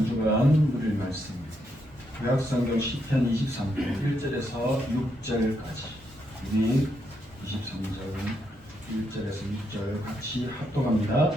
한 주간 누릴 말씀 구약성경 시편 23편 1절에서 6절까지 우리 23절 1절에서 6절 같이 합독합니다.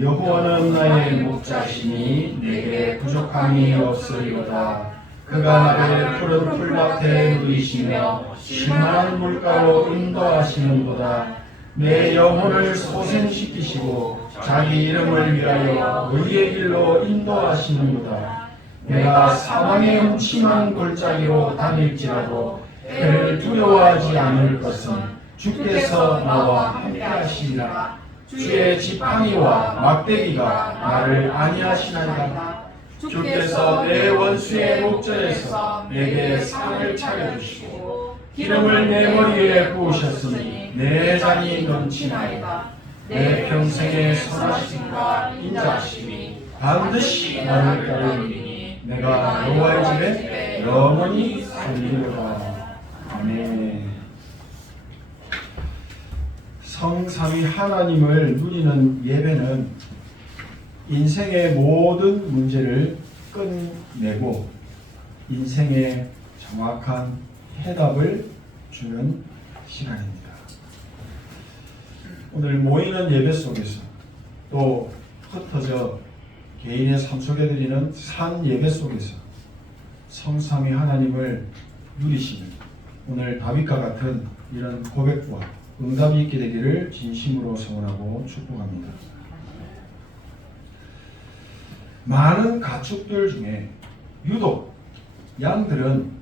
여호와는 나의 목자시니 내게 부족함이 없으리로다. 그가 나를 푸른 풀밭에 누이시며 쉴만한 물가로 인도하시는도다. 내 영혼을 소생시키시고 자기 이름을 위하여 의의 길로 인도하시는도다. 내가 사망의 음침한 골짜기로 다닐지라도 해를 두려워하지 않을 것은 주께서 나와 함께 하시리라. 주의 지팡이와 막대기가 나를 안위하시나이다. 주께서 내 원수의 목전에서 내게 상을 차려주시고 기름을 내 머리에 부으셨으니 내 잔이 넘치나이다. 내 평생의 선하심과 인자하심이 반드시 나를 따르리니 내가 여호와의 집에 영원히 살리리로다. 아멘. 성삼위 하나님을 누리는 예배는 인생의 모든 문제를 끝내고 인생의 정확한 해답을 주는 시간입니다. 오늘 모이는 예배 속에서 또 흩어져 개인의 삶 속에 드리는 산 예배 속에서 성삼위 하나님을 누리시는 오늘 다윗과 같은 이런 고백과 응답이 있게 되기를 진심으로 소원하고 축복합니다. 많은 가축들 중에 유독 양들은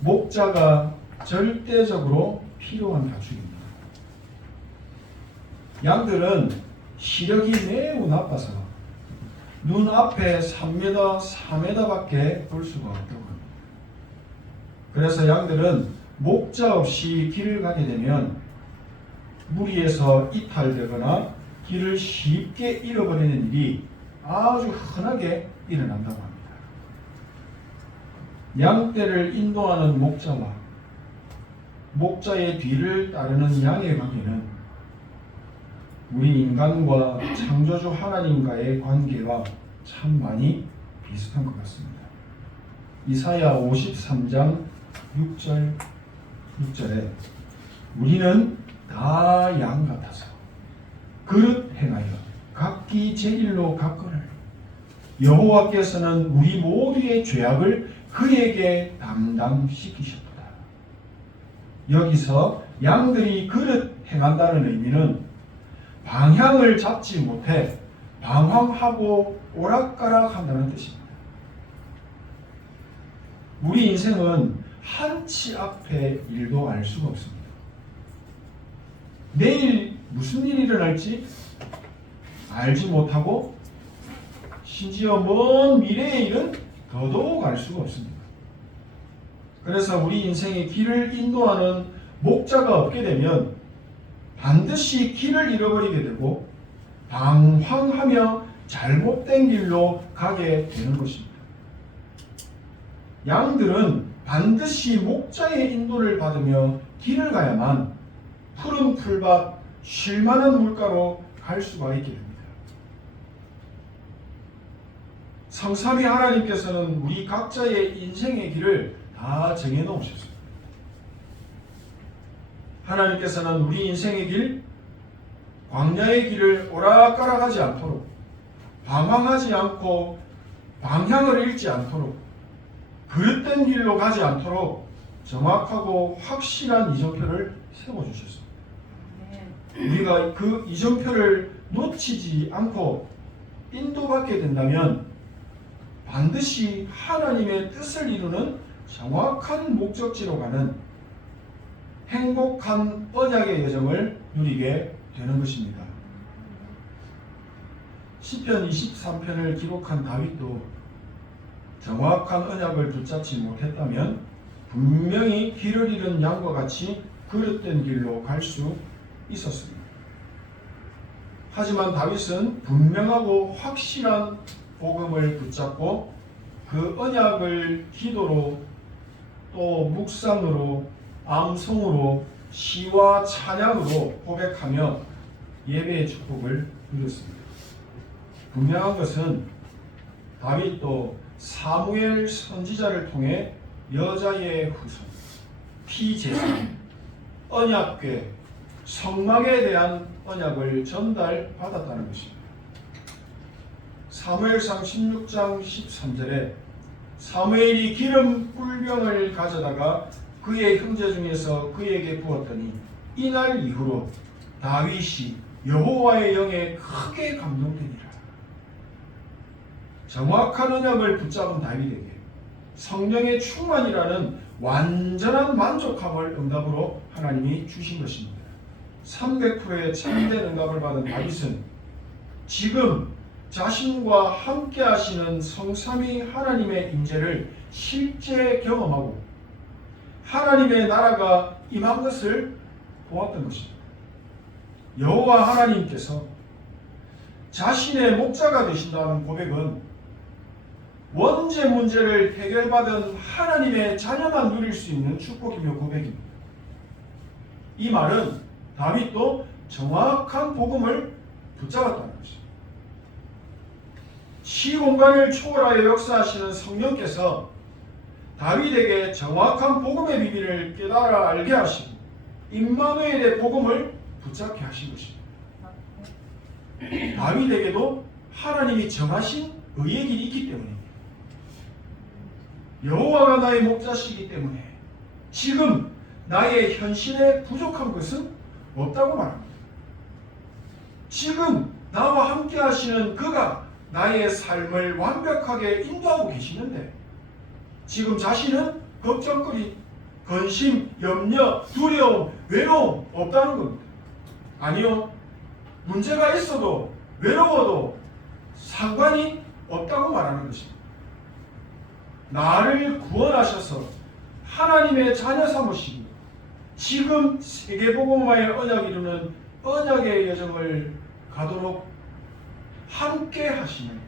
목자가 절대적으로 필요한 가축입니다. 양들은 시력이 매우 나빠서 눈앞에 3m, 4m밖에 볼 수가 없다고 합니다. 그래서 양들은 목자 없이 길을 가게 되면 무리에서 이탈되거나 길을 쉽게 잃어버리는 일이 아주 흔하게 일어난다고 합니다. 양떼를 인도하는 목자와 목자의 뒤를 따르는 양의 관계는 우리 인간과 창조주 하나님과의 관계와 참 많이 비슷한 것 같습니다. 이사야 53장 6절에 우리는 다 양 같아서 그릇 행하여 각기 제 길로 갔거늘 여호와께서는 우리 모두의 죄악을 그에게 담당시키셨도다. 여기서 양들이 그릇 행한다는 의미는 방향을 잡지 못해 방황하고 오락가락 한다는 뜻입니다. 우리 인생은 한치 앞의 일도 알 수가 없습니다. 내일 무슨 일이 일어날지 알지 못하고 심지어 먼 미래의 일은 더더욱 알 수가 없습니다. 그래서 우리 인생의 길을 인도하는 목자가 없게 되면 반드시 길을 잃어버리게 되고 방황하며 잘못된 길로 가게 되는 것입니다. 양들은 반드시 목자의 인도를 받으며 길을 가야만 푸른 풀밭, 쉴만한 물가로 갈 수가 있게 됩니다. 성삼위 하나님께서는 우리 각자의 인생의 길을 다 정해놓으셨습니다. 하나님께서는 우리 인생의 길, 광야의 길을 오락가락하지 않도록 방황하지 않고 방향을 잃지 않도록 그릇된 길로 가지 않도록 정확하고 확실한 이정표를 세워주셨습니다. 우리가 그 이정표를 놓치지 않고 인도받게 된다면 반드시 하나님의 뜻을 이루는 정확한 목적지로 가는 행복한 언약의 여정을 누리게 되는 것입니다. 시편 23편을 기록한 다윗도 정확한 언약을 붙잡지 못했다면 분명히 길을 잃은 양과 같이 그릇된 길로 갈 수 있었습니다. 하지만 다윗은 분명하고 확실한 복음을 붙잡고 그 언약을 기도로 또 묵상으로 암송으로 시와 찬양으로 고백하며 예배의 축복을 누렸습니다. 분명한 것은 다윗도 사무엘 선지자를 통해 여자의 후손, 피제사장, 언약궤, 성막에 대한 언약을 전달받았다는 것입니다. 사무엘상 16장 13절에 사무엘이 기름 꿀병을 가져다가 그의 형제 중에서 그에게 부었더니 이날 이후로 다윗이 여호와의 영에 크게 감동되니라. 정확한 언약을 붙잡은 다윗에게 성령의 충만이라는 완전한 만족함을 응답으로 하나님이 주신 것입니다. 300%의 참된 응답을 받은 다윗은 지금 자신과 함께 하시는 성삼위 하나님의 임재를 실제 경험하고 하나님의 나라가 임한 것을 보았던 것입니다. 여호와 하나님께서 자신의 목자가 되신다는 고백은 원죄 문제를 해결받은 하나님의 자녀만 누릴 수 있는 축복이며 고백입니다. 이 말은 다윗도 정확한 복음을 붙잡았다는 것입니다. 시공간을 초월하여 역사하시는 성령께서 다윗에게 정확한 복음의 비밀을 깨달아 알게 하시고 임마누엘의 복음을 붙잡게 하신 것입니다. 다윗에게도 하나님이 정하신 의의 길이 있기 때문입니다. 여호와가 나의 목자시기 때문에 지금 나의 현실에 부족한 것은 없다고 말합니다. 지금 나와 함께 하시는 그가 나의 삶을 완벽하게 인도하고 계시는데 지금 자신은 걱정거리, 근심, 염려, 두려움, 외로움 없다는 겁니다. 아니요. 문제가 있어도 외로워도 상관이 없다고 말하는 것입니다. 나를 구원하셔서 하나님의 자녀 삼으시고 지금 세계복음화의 언약을 이루는 언약의 여정을 가도록 함께 하시는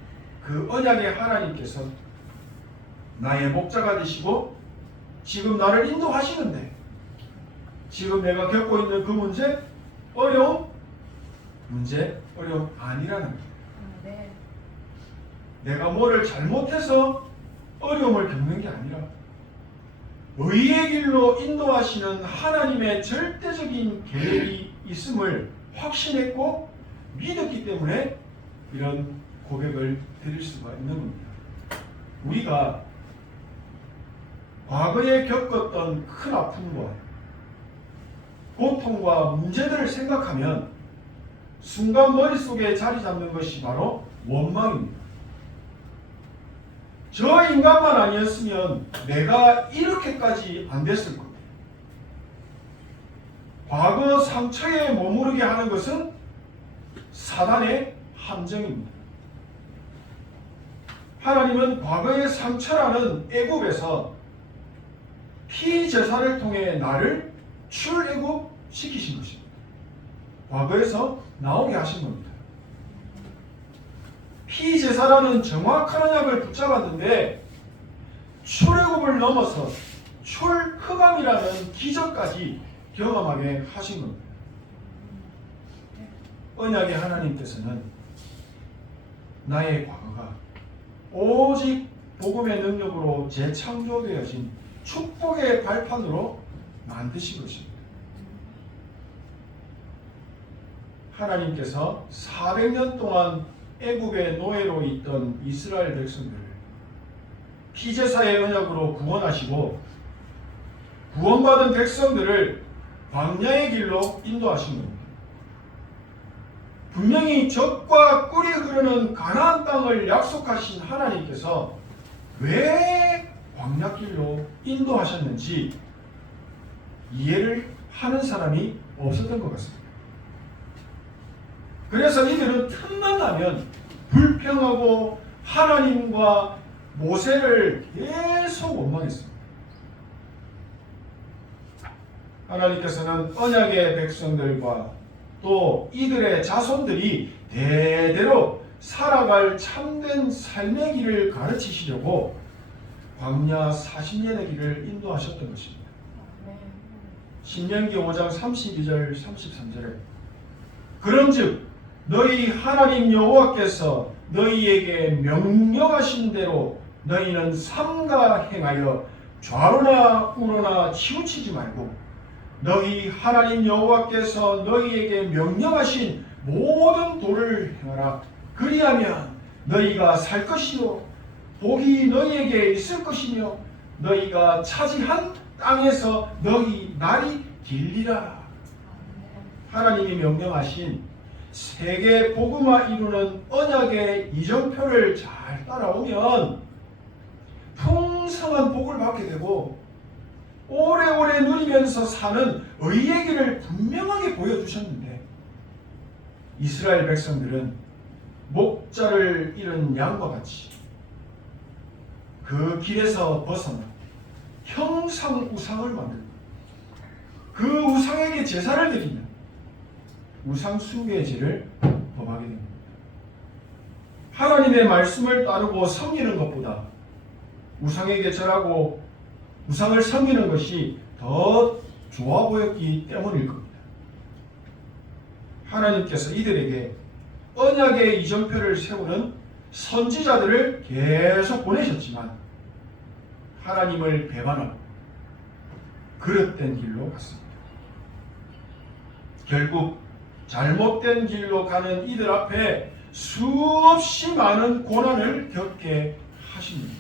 그 언약의 하나님께서 나의 목자가 되시고 지금 나를 인도하시는데 지금 내가 겪고 있는 그 문제, 어려움 아니라는 거예요. 네. 내가 뭐를 잘못해서 어려움을 겪는 게 아니라 의의 길로 인도하시는 하나님의 절대적인 계획이 있음을 확신했고 믿었기 때문에 이런 고백을 드릴 수가 있는 겁니다. 우리가 과거에 겪었던 큰 아픔과 고통과 문제들을 생각하면 순간 머릿속에 자리 잡는 것이 바로 원망입니다. 저 인간만 아니었으면 내가 이렇게까지 안 됐을 겁니다. 과거 상처에 머무르게 하는 것은 사단의 함정입니다. 하나님은 과거의 상처라는 애굽에서 피제사를 통해 나를 출애굽시키신 것입니다. 과거에서 나오게 하신 겁니다. 피제사라는 정확한 언약을 붙잡았는데 출애굽을 넘어서 출흑암이라는 기적까지 경험하게 하신 겁니다. 언약의 하나님께서는 나의 과거가 오직 복음의 능력으로 재창조되어진 축복의 발판으로 만드신 것입니다. 하나님께서 400년 동안 애굽의 노예로 있던 이스라엘 백성들을 피제사의 언약으로 구원하시고 구원받은 백성들을 광야의 길로 인도하신 겁니다. 분명히 젖과 꿀이 흐르는 가나안 땅을 약속하신 하나님께서 왜 광야길로 인도하셨는지 이해를 하는 사람이 없었던 것 같습니다. 그래서 이들은 틈만 나면 불평하고 하나님과 모세를 계속 원망했습니다. 하나님께서는 언약의 백성들과 또 이들의 자손들이 대대로 살아갈 참된 삶의 길을 가르치시려고 광야 40년의 길을 인도하셨던 것입니다. 신명기 5장 32절 33절에 그런즉 너희 하나님 여호와께서 너희에게 명령하신 대로 너희는 삼가 행하여 좌로나 우로나 치우치지 말고 너희 하나님 여호와께서 너희에게 명령하신 모든 도를 행하라. 그리하면 너희가 살 것이요 복이 너희에게 있을 것이며 너희가 차지한 땅에서 너희 날이 길리라. 하나님이 명령하신 세계 복음화 이루는 언약의 이정표를 잘 따라오면 풍성한 복을 받게 되고 오래오래 누리면서 사는 의의 길을 분명하게 보여주셨는데 이스라엘 백성들은 목자를 잃은 양과 같이 그 길에서 벗어나 형상 우상을 만들고 그 우상에게 제사를 드리며 우상 숭배의 죄를 범하게 됩니다. 하나님의 말씀을 따르고 섬기는 것보다 우상에게 절하고 우상을 섬기는 것이 더 좋아 보였기 때문일 겁니다. 하나님께서 이들에게 언약의 이정표를 세우는 선지자들을 계속 보내셨지만 하나님을 배반하고 그릇된 길로 갔습니다. 결국 잘못된 길로 가는 이들 앞에 수없이 많은 고난을 겪게 하십니다.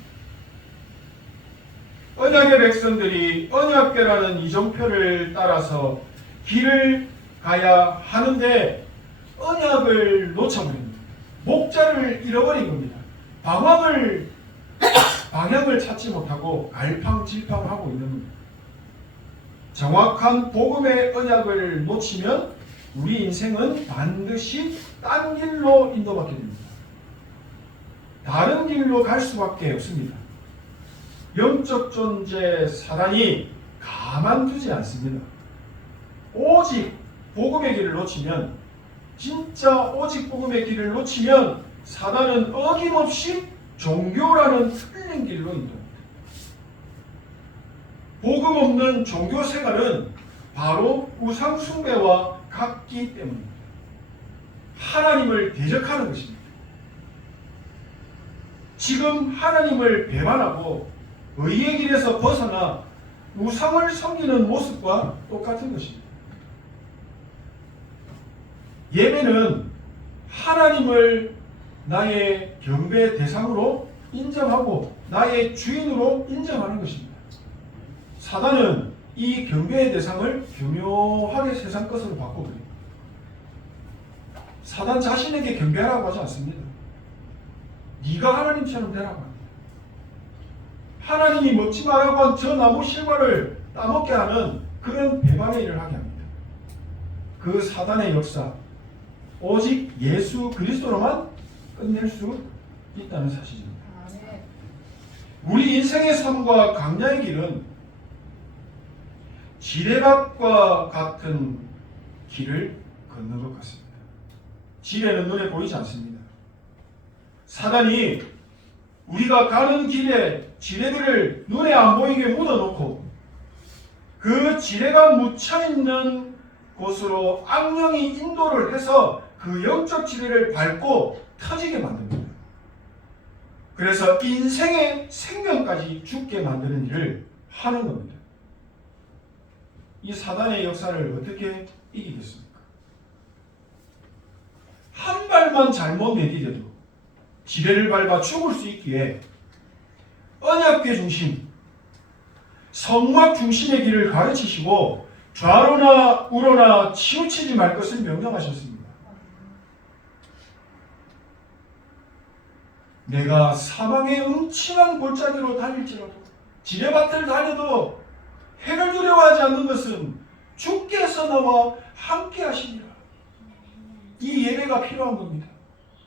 언약의 백성들이 언약궤라는 이정표를 따라서 길을 가야 하는데 언약을 놓쳐버립니다. 목자를 잃어버린 겁니다. 방향을 찾지 못하고 갈팡질팡하고 있는 겁니다. 정확한 복음의 언약을 놓치면 우리 인생은 반드시 딴 길로 인도받게 됩니다. 다른 길로 갈 수밖에 없습니다. 영적 존재 사단이 가만두지 않습니다. 오직 복음의 길을 놓치면 진짜 오직 복음의 길을 놓치면 사단은 어김없이 종교라는 틀린 길로 인도합니다. 복음 없는 종교 생활은 바로 우상 숭배와 같기 때문입니다. 하나님을 대적하는 것입니다. 지금 하나님을 배반하고 의의 길에서 벗어나 우상을 섬기는 모습과 똑같은 것입니다. 예배는 하나님을 나의 경배 대상으로 인정하고 나의 주인으로 인정하는 것입니다. 사단은 이 경배의 대상을 교묘하게 세상 것으로 바꿔버립니다. 사단 자신에게 경배하라고 하지 않습니다. 네가 하나님처럼 되라고 합니다. 하나님이 먹지 말라고 한 저 나무 실과를 따먹게 하는 그런 배반의 일을 하게 합니다. 그 사단의 역사 오직 예수 그리스도로만 끝낼 수 있다는 사실입니다. 우리 인생의 삶과 강야의 길은 지뢰밭과 같은 길을 걷는 것 같습니다. 지뢰는 눈에 보이지 않습니다. 사단이 우리가 가는 길에 지뢰들을 눈에 안 보이게 묻어놓고 그 지뢰가 묻혀있는 곳으로 악령이 인도를 해서 그 영적 지뢰를 밟고 터지게 만듭니다. 그래서 인생의 생명까지 죽게 만드는 일을 하는 겁니다. 이 사단의 역사를 어떻게 이기겠습니까? 한 발만 잘못 내디뎌도 지뢰를 밟아 죽을 수 있기에 언약궤 중심, 성막 중심의 길을 가르치시고 좌로나 우로나 치우치지 말 것을 명령하셨습니다. 내가 사망의 음침한 골짜기로 다닐지라도 지뢰밭을 다녀도 해를 두려워하지 않는 것은 주께서 나와 함께 하시니라. 이 예배가 필요한 겁니다.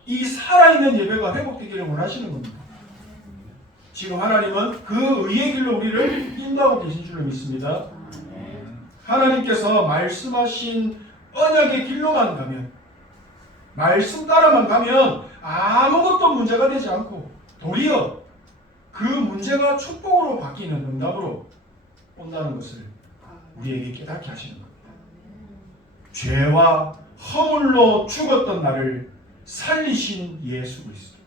이 살아있는 예배가 회복되기를 원하시는 겁니다. 지금 하나님은 그 의의 길로 우리를 인도하고 계신 줄로 믿습니다. 하나님께서 말씀하신 언약의 길로만 가면, 말씀 따라만 가면 아무것도 문제가 되지 않고 도리어 그 문제가 축복으로 바뀌는 응답으로 온다는 것을 우리에게 깨닫게 하시는 겁니다. 죄와 허물로 죽었던 나를 살리신 예수 그리스도,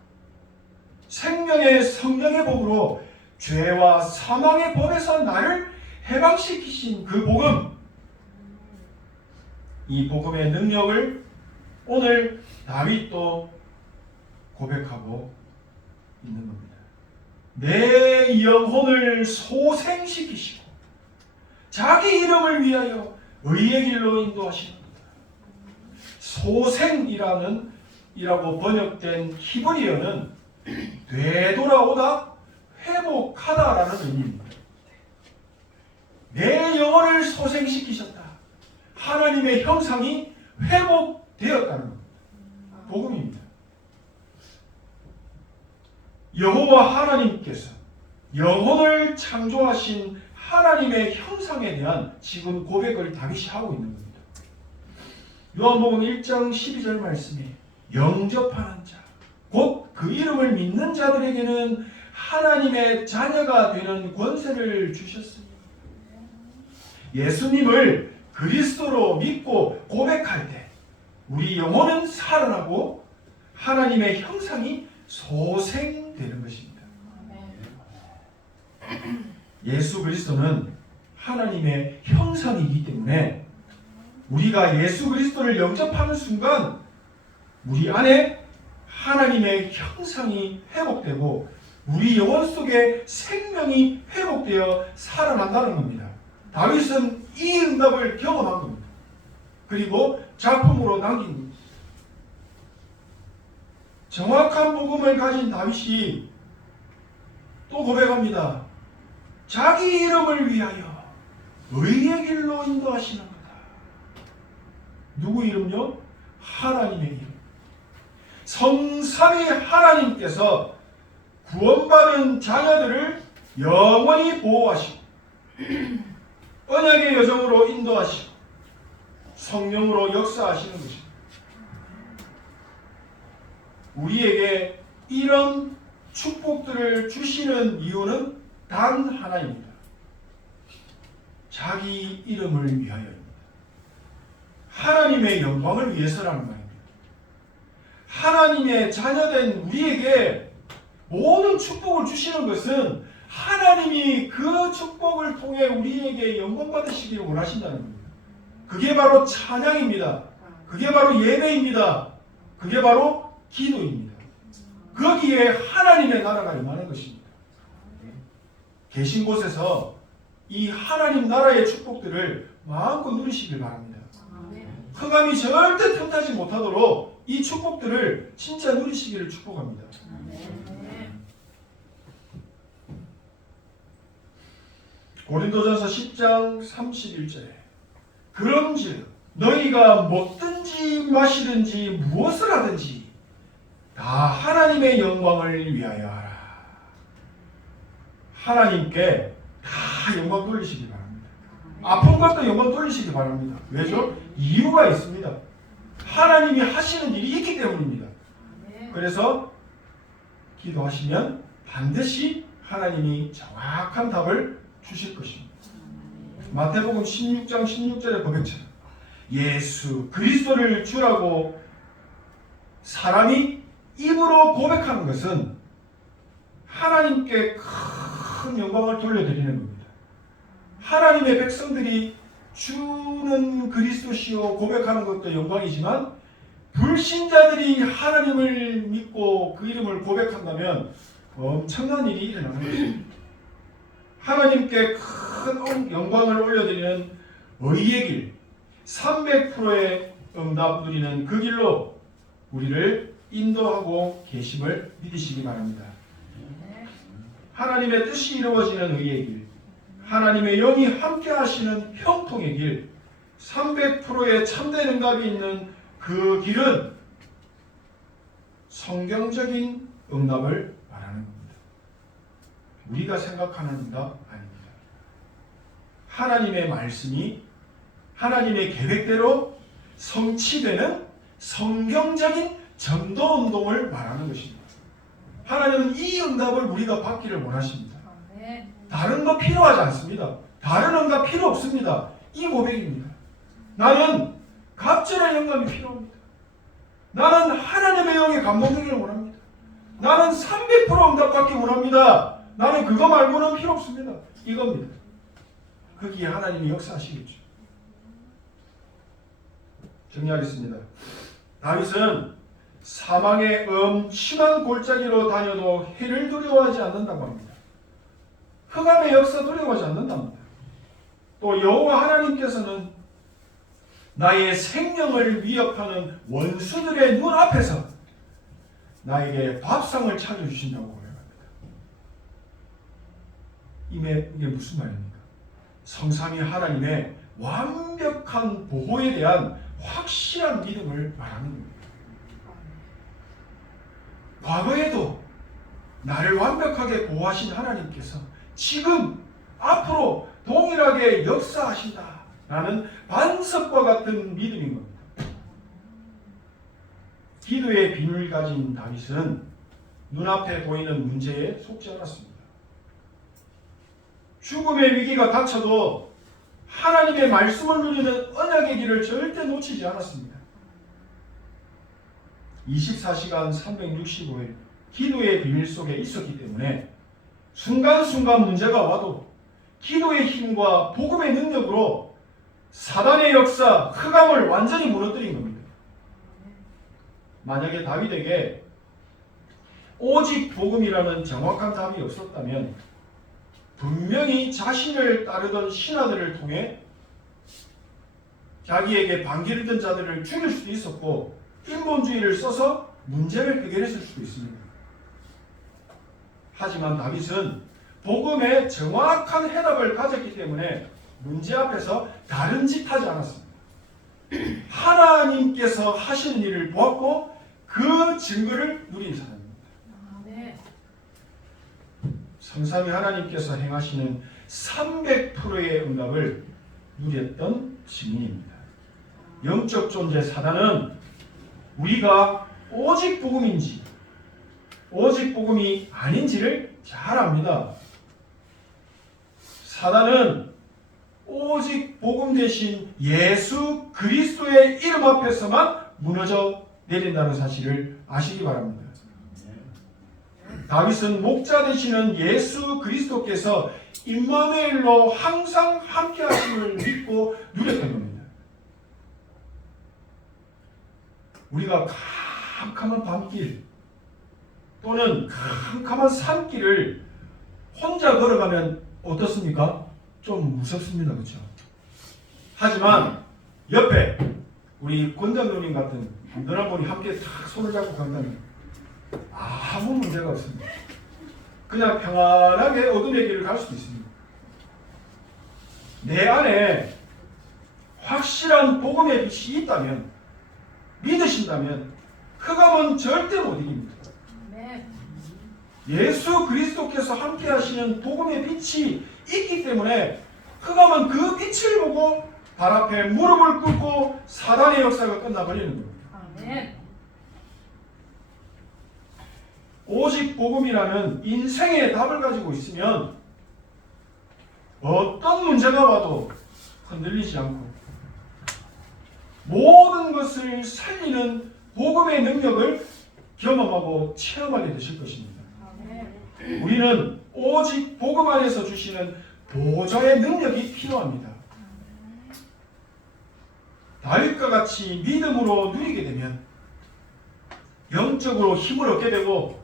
생명의 성령의 복으로 죄와 사망의 법에서 나를 해방시키신 그 복음, 이 복음의 능력을 오늘 다윗도 고백하고 있는 겁니다. 내 영혼을 소생시키시고 자기 이름을 위하여 의의 길로 인도하시는 겁니다. 소생이라고 번역된 히브리어는 되돌아오다, 회복하다라는 의미입니다. 내 영혼을 소생시키셨다. 하나님의 형상이 회복되었다는 겁니다. 복음입니다. 여호와 하나님께서 영혼을 창조하신 하나님의 형상에 대한 지금 고백을 다윗이 하고 있는 겁니다. 요한복음 1장 12절 말씀에 영접하는 자, 곧 그 이름을 믿는 자들에게는 하나님의 자녀가 되는 권세를 주셨으니, 예수님을 그리스도로 믿고 고백할 때 우리 영혼은 살아나고 하나님의 형상이 소생되는 것입니다. 예수 그리스도는 하나님의 형상이기 때문에 우리가 예수 그리스도를 영접하는 순간 우리 안에 하나님의 형상이 회복되고 우리 영혼 속에 생명이 회복되어 살아난다는 겁니다. 다윗은 이 응답을 경험한 겁니다. 그리고 작품으로 남긴 겁니다. 정확한 복음을 가진 다윗이 또 고백합니다. 자기 이름을 위하여 의의 길로 인도하시는 거다. 누구 이름요? 하나님의 이름. 성삼위 하나님께서 구원받은 자녀들을 영원히 보호하시고 언약의 여정으로 인도하시고 성령으로 역사하시는 것입니다. 우리에게 이런 축복들을 주시는 이유는 단 하나입니다. 자기 이름을 위하여입니다. 하나님의 영광을 위해서라는 말입니다. 하나님의 자녀된 우리에게 모든 축복을 주시는 것은 하나님이 그 축복을 통해 우리에게 영광 받으시기를 원하신다는 겁니다. 그게 바로 찬양입니다. 그게 바로 예배입니다. 그게 바로 기도입니다. 거기에 하나님의 나라가 임하는 것입니다. 계신 곳에서 이 하나님 나라의 축복들을 마음껏 누리시길 바랍니다. 흑암이 절대 틈타지 못하도록 이 축복들을 진짜 누리시기를 축복합니다. 고린도전서 10장 31절에 그런즉 너희가 먹든지 마시든지 무엇을 하든지 다 하나님의 영광을 위하여 하라. 하나님께 다 영광 돌리시기 바랍니다. 아픈 것도 영광 돌리시기 바랍니다. 왜죠? 이유가 있습니다. 하나님이 하시는 일이 있기 때문입니다. 그래서 기도하시면 반드시 하나님이 정확한 답을 주실 것입니다. 마태복음 16장 16절의 고백처럼 예수 그리스도를 주라고 사람이 입으로 고백하는 것은 하나님께 큰 영광을 돌려드리는 겁니다. 하나님의 백성들이 주는 그리스도시요 고백하는 것도 영광이지만 불신자들이 하나님을 믿고 그 이름을 고백한다면 엄청난 일이 일어나는 것입니다. 하나님께 큰 영광을 올려드리는 의의 길, 300%의 응답 누리는 그 길로 우리를 인도하고 계심을 믿으시기 바랍니다. 하나님의 뜻이 이루어지는 의의 길, 하나님의 영이 함께 하시는 형통의 길, 300%의 참된 응답이 있는 그 길은 성경적인 응답을 말하는 겁니다. 우리가 생각하는 응답 아닙니다. 하나님의 말씀이 하나님의 계획대로 성취되는 성경적인 전도운동을 말하는 것입니다. 하나님은 이 응답을 우리가 받기를 원하십니다. 다른 거 필요하지 않습니다. 다른 응답 필요 없습니다. 이 고백입니다. 나는 갑절의 영감이 필요합니다. 나는 하나님의 영에 감동되기를 원합니다. 나는 300% 응답받기 원합니다. 나는 그거 말고는 필요 없습니다. 이겁니다. 거기에 하나님이 역사하시겠죠. 정리하겠습니다. 다윗은 사망의 엄침한 골짜기로 다녀도 해를 두려워하지 않는다고 합니다. 흑암의 역사 두려워하지 않는답니다. 또 여호와 하나님께서는 나의 생명을 위협하는 원수들의 눈앞에서 나에게 밥상을 차려주신다고 고백합니다. 이게 무슨 말입니까? 성삼위 하나님의 완벽한 보호에 대한 확실한 믿음을 말하는 겁니다. 과거에도 나를 완벽하게 보호하신 하나님께서 지금 앞으로 동일하게 역사하신다라는 반석과 같은 믿음인 겁니다. 기도의 비밀을 가진 다윗은 눈앞에 보이는 문제에 속지 않았습니다. 죽음의 위기가 닥쳐도 하나님의 말씀을 누리는 언약의 길을 절대 놓치지 않았습니다. 24시간 365일 기도의 비밀 속에 있었기 때문에 순간순간 문제가 와도 기도의 힘과 복음의 능력으로 사단의 역사, 흑암을 완전히 무너뜨린 겁니다. 만약에 다윗에게 오직 복음이라는 정확한 답이 없었다면 분명히 자신을 따르던 신하들을 통해 자기에게 반기르던 자들을 죽일 수도 있었고 인본주의를 써서 문제를 해결했을 수도 있습니다. 하지만 다윗은 복음에 정확한 해답을 가졌기 때문에 문제 앞에서 다른 짓 하지 않았습니다. 하나님께서 하시는 일을 보았고 그 증거를 누린 사람입니다. 성삼위 하나님께서 행하시는 300%의 응답을 누렸던 증인입니다. 영적 존재 사단은 우리가 오직 복음인지 오직 복음이 아닌지를 잘 압니다. 사단은 오직 복음 대신 예수 그리스도의 이름 앞에서만 무너져 내린다는 사실을 아시기 바랍니다. 다윗은 목자 되시는 예수 그리스도께서 임마누엘로 항상 함께 하심을 믿고 누렸던 겁니다. 우리가 캄캄한 밤길 또는 캄캄한 산길을 혼자 걸어가면 어떻습니까? 좀 무섭습니다. 그렇죠? 하지만 옆에 우리 권장로님 같은 너나 분이 함께 탁 손을 잡고 간다면 아무 문제가 없습니다. 그냥 평안하게 어둠의 길을 갈 수도 있습니다. 내 안에 확실한 복음의 빛이 있다면 믿으신다면 흑암은 절대 못 이깁니다. 예수 그리스도께서 함께 하시는 복음의 빛이 있기 때문에 흑암은 그 빛을 보고 발 앞에 무릎을 꿇고 사단의 역사가 끝나버리는 겁니다. 오직 복음이라는 인생의 답을 가지고 있으면 어떤 문제가 와도 흔들리지 않고 모든 것을 살리는 복음의 능력을 경험하고 체험하게 되실 것입니다. 우리는 오직 복음 안에서 주시는 보좌의 능력이 필요합니다. 다윗과 같이 믿음으로 누리게 되면 영적으로 힘을 얻게 되고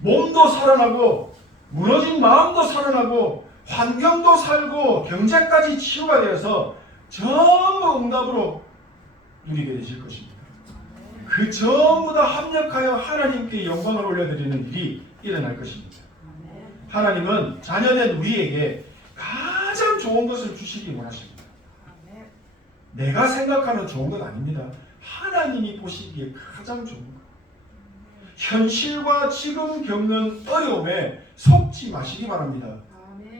몸도 살아나고 무너진 마음도 살아나고 환경도 살고 경제까지 치유가 되어서 전부 응답으로 누리게 되실 것입니다. 그 전부 다 합력하여 하나님께 영광을 올려드리는 일이 일어날 것입니다. 하나님은 자녀된 우리에게 가장 좋은 것을 주시기 원하십니다. 내가 생각하는 좋은 건 아닙니다. 하나님이 보시기에 가장 좋은 것. 현실과 지금 겪는 어려움에 속지 마시기 바랍니다.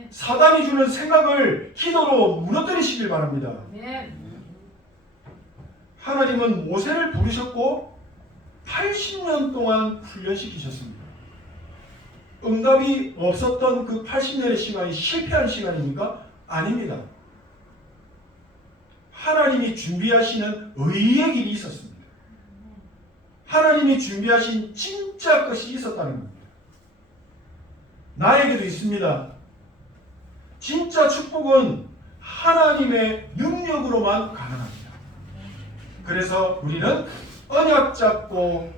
사단이 주는 생각을 기도로 무너뜨리시길 바랍니다. 하나님은 모세를 부르셨고 80년 동안 훈련시키셨습니다. 응답이 없었던 그 80년의 시간이 실패한 시간입니까? 아닙니다. 하나님이 준비하시는 의의 길이 있었습니다. 하나님이 준비하신 진짜 것이 있었다는 겁니다. 나에게도 있습니다. 진짜 축복은 하나님의 능력으로만 가능합니다. 그래서 우리는 언약 잡고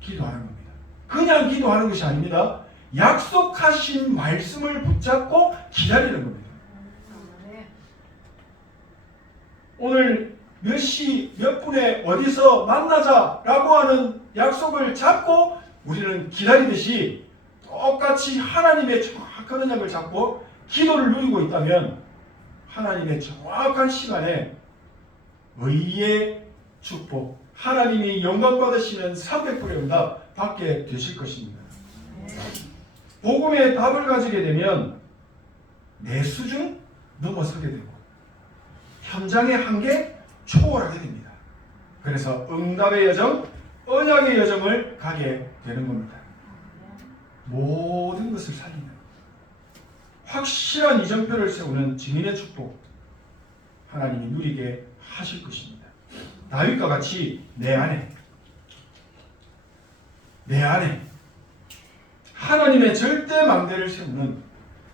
기도하는 겁니다. 그냥 기도하는 것이 아닙니다. 약속하신 말씀을 붙잡고 기다리는 겁니다. 오늘 몇 시 몇 분에 어디서 만나자라고 하는 약속을 잡고 우리는 기다리듯이 똑같이 하나님의 정확한 언약을 잡고 기도를 누리고 있다면 하나님의 정확한 시간에 의의 축복, 하나님이 영광 받으시는 300%의 응답 받게 되실 것입니다. 복음의 답을 가지게 되면 내 수준 넘어서게 되고 현장의 한계 초월하게 됩니다. 그래서 응답의 여정, 언약의 여정을 가게 되는 겁니다. 모든 것을 살리는 확실한 이정표를 세우는 증인의 축복 하나님이 누리게 하실 것입니다. 다윗과 같이 내 안에 하나님의 절대 망대를 세우는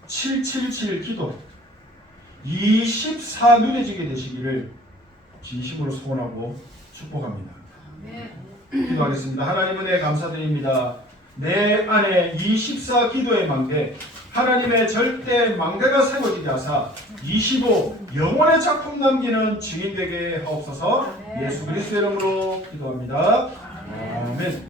777 기도 24 누려지게 되시기를 진심으로 소원하고 축복합니다. 기도하겠습니다. 하나님 은혜 감사드립니다. 내 안에 24 기도의 망대, 하나님의 절대 망대가 세워지게 하사 25 영원의 작품 남기는 증인 되게 하옵소서. 예수 그리스도의 이름으로 기도합니다. 아멘.